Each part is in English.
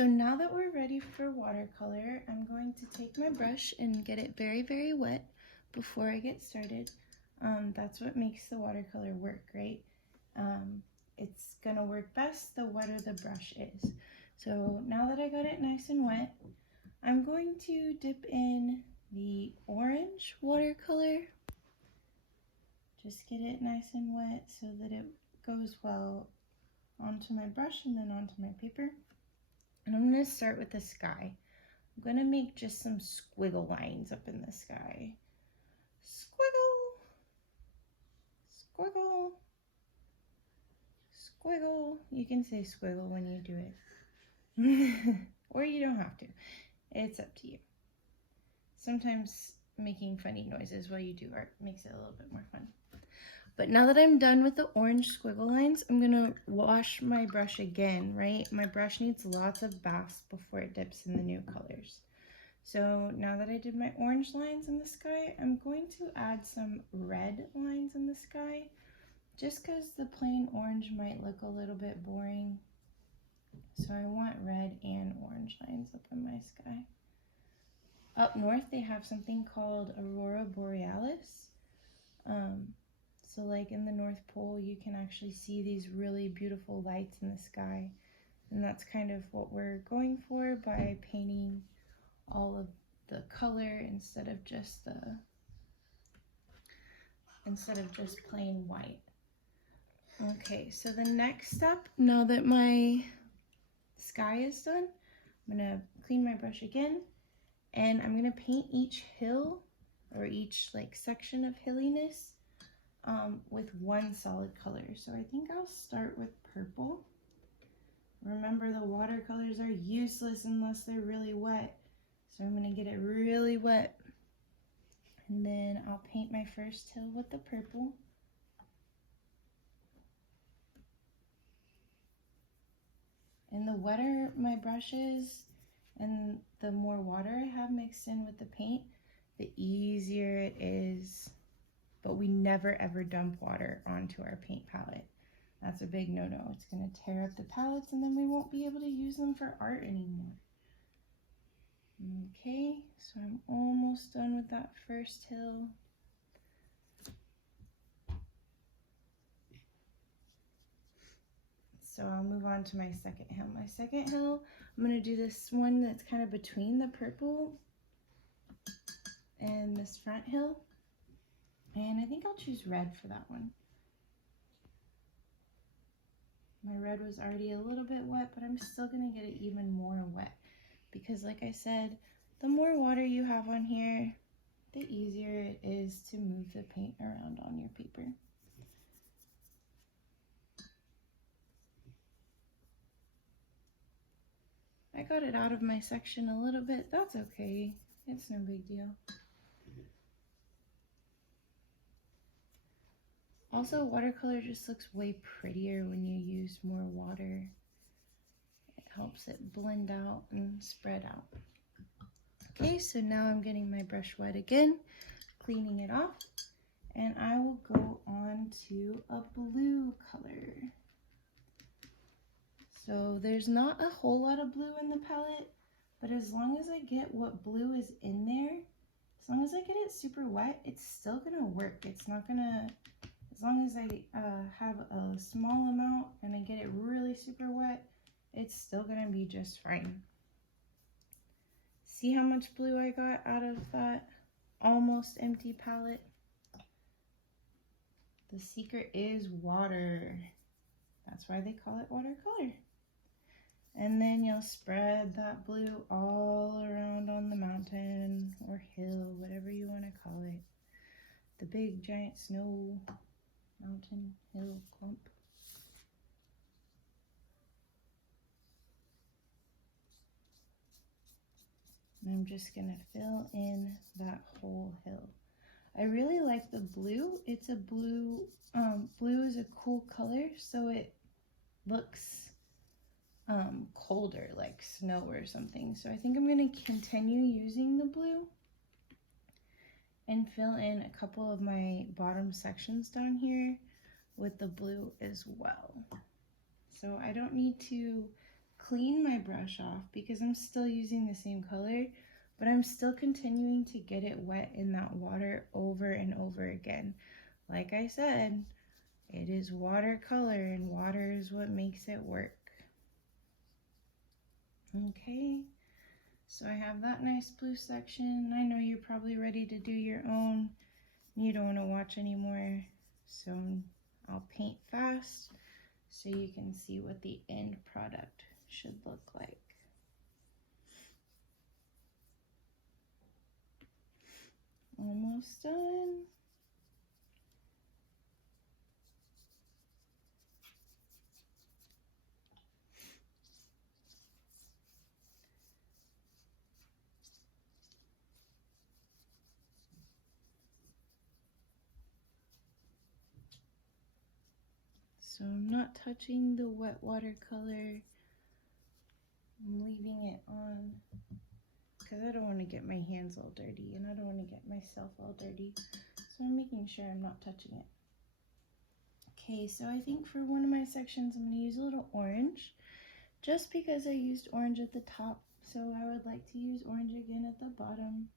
So now that we're ready for watercolor, I'm going to take my brush and get it very, very wet before I get started. That's what makes the watercolor work, right? It's gonna work best the wetter the brush is. So now that I got it nice and wet, I'm going to dip in the orange watercolor. Just get it nice and wet so that it goes well onto my brush and then onto my paper. And I'm going to start with the sky. I'm going to make just some squiggle lines up in the sky. Squiggle, squiggle, squiggle. You can say squiggle when you do it. Or you don't have to. It's up to you. Sometimes making funny noises while you do art makes it a little bit more fun. But now that I'm done with the orange squiggle lines, I'm gonna wash my brush again, right? My brush needs lots of baths before it dips in the new colors. So now that I did my orange lines in the sky, I'm going to add some red lines in the sky, just because the plain orange might look a little bit boring. So I want red and orange lines up in my sky. Up north, they have something called Aurora Borealis. So like in the North Pole, you can actually see these really beautiful lights in the sky. And that's kind of what we're going for by painting all of the color instead of just plain white. Okay, so the next step, now that my sky is done, I'm gonna clean my brush again, and I'm gonna paint each hill or each like section of hilliness with one solid color. So I think I'll start with purple. Remember, the watercolors are useless unless they're really wet. So I'm gonna get it really wet. And then I'll paint my first hill with the purple. And the wetter my brush is and the more water I have mixed in with the paint, the easier it is. But we never ever dump water onto our paint palette. That's a big no-no. It's gonna tear up the palettes and then we won't be able to use them for art anymore. Okay, so I'm almost done with that first hill. So I'll move on to my second hill. My second hill, I'm gonna do this one that's kind of between the purple and this front hill. And I think I'll choose red for that one. My red was already a little bit wet, but I'm still gonna get it even more wet because like I said, the more water you have on here, the easier it is to move the paint around on your paper. I got it out of my section a little bit. That's okay. It's no big deal. Also, watercolor just looks way prettier when you use more water. It helps it blend out and spread out. Okay, so now I'm getting my brush wet again, cleaning it off, and I will go on to a blue color. So there's not a whole lot of blue in the palette, but as long as I get what blue is in there, as long as I get it super wet, it's still gonna work. It's not gonna, as long as I have a small amount and I get it really super wet, it's still gonna be just fine. See how much blue I got out of that almost empty palette? The secret is water. That's why they call it watercolor. And then you'll spread that blue all around on the mountain or hill, whatever you want to call it. The big giant snow mountain hill clump. And I'm just gonna fill in that whole hill. I really like the blue. It's a blue, blue is a cool color, so it looks colder, like snow or something. So I think I'm going to continue using the blue and fill in a couple of my bottom sections down here with the blue as well. So I don't need to clean my brush off because I'm still using the same color, but I'm still continuing to get it wet in that water over and over again. Like I said, it is watercolor, and water is what makes it work. Okay, so I have that nice blue section. I know you're probably ready to do your own. You don't want to watch anymore, so I'll paint fast so you can see what the end product should look like. Almost done. So I'm not touching the wet watercolor. I'm leaving it on because I don't want to get my hands all dirty and I don't want to get myself all dirty. So I'm making sure I'm not touching it. Okay, so I think for one of my sections I'm going to use a little orange just because I used orange at the top. So I would like to use orange again at the bottom.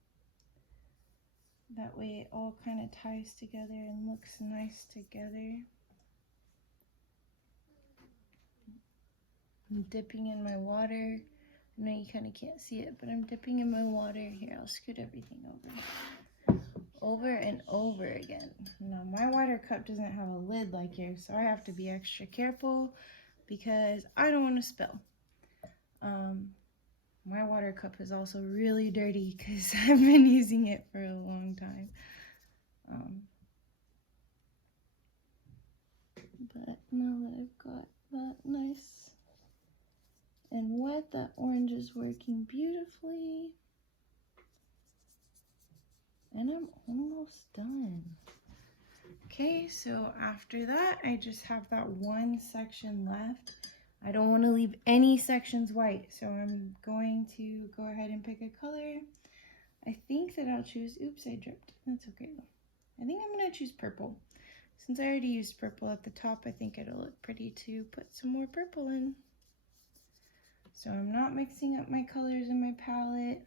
That way it all kind of ties together and looks nice together. I'm dipping in my water. I know you kind of can't see it, but I'm dipping in my water. Here, I'll scoot everything over and over again. Now, my water cup doesn't have a lid like yours, so I have to be extra careful because I don't want to spill. My water cup is also really dirty because I've been using it for a long time. But now that I've got that nice and wet, that orange is working beautifully. And I'm almost done. Okay, so after that, I just have that one section left. I don't want to leave any sections white, so I'm going to go ahead and pick a color. I think that I'll choose, oops, I dripped. That's okay though. I think I'm going to choose purple. Since I already used purple at the top, I think it'll look pretty to put some more purple in. So I'm not mixing up my colors in my palette.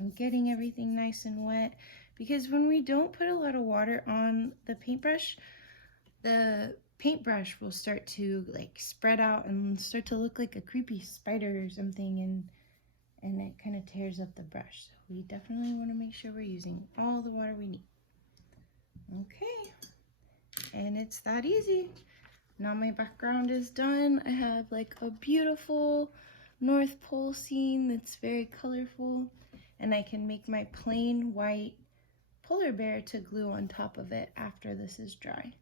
I'm getting everything nice and wet because when we don't put a lot of water on the paintbrush will start to like spread out and start to look like a creepy spider or something, and it kind of tears up the brush. So we definitely want to make sure we're using all the water we need. Okay, and it's that easy. Now my background is done. I have like a beautiful North Pole scene that's very colorful, and I can make my plain white polar bear to glue on top of it after this is dry.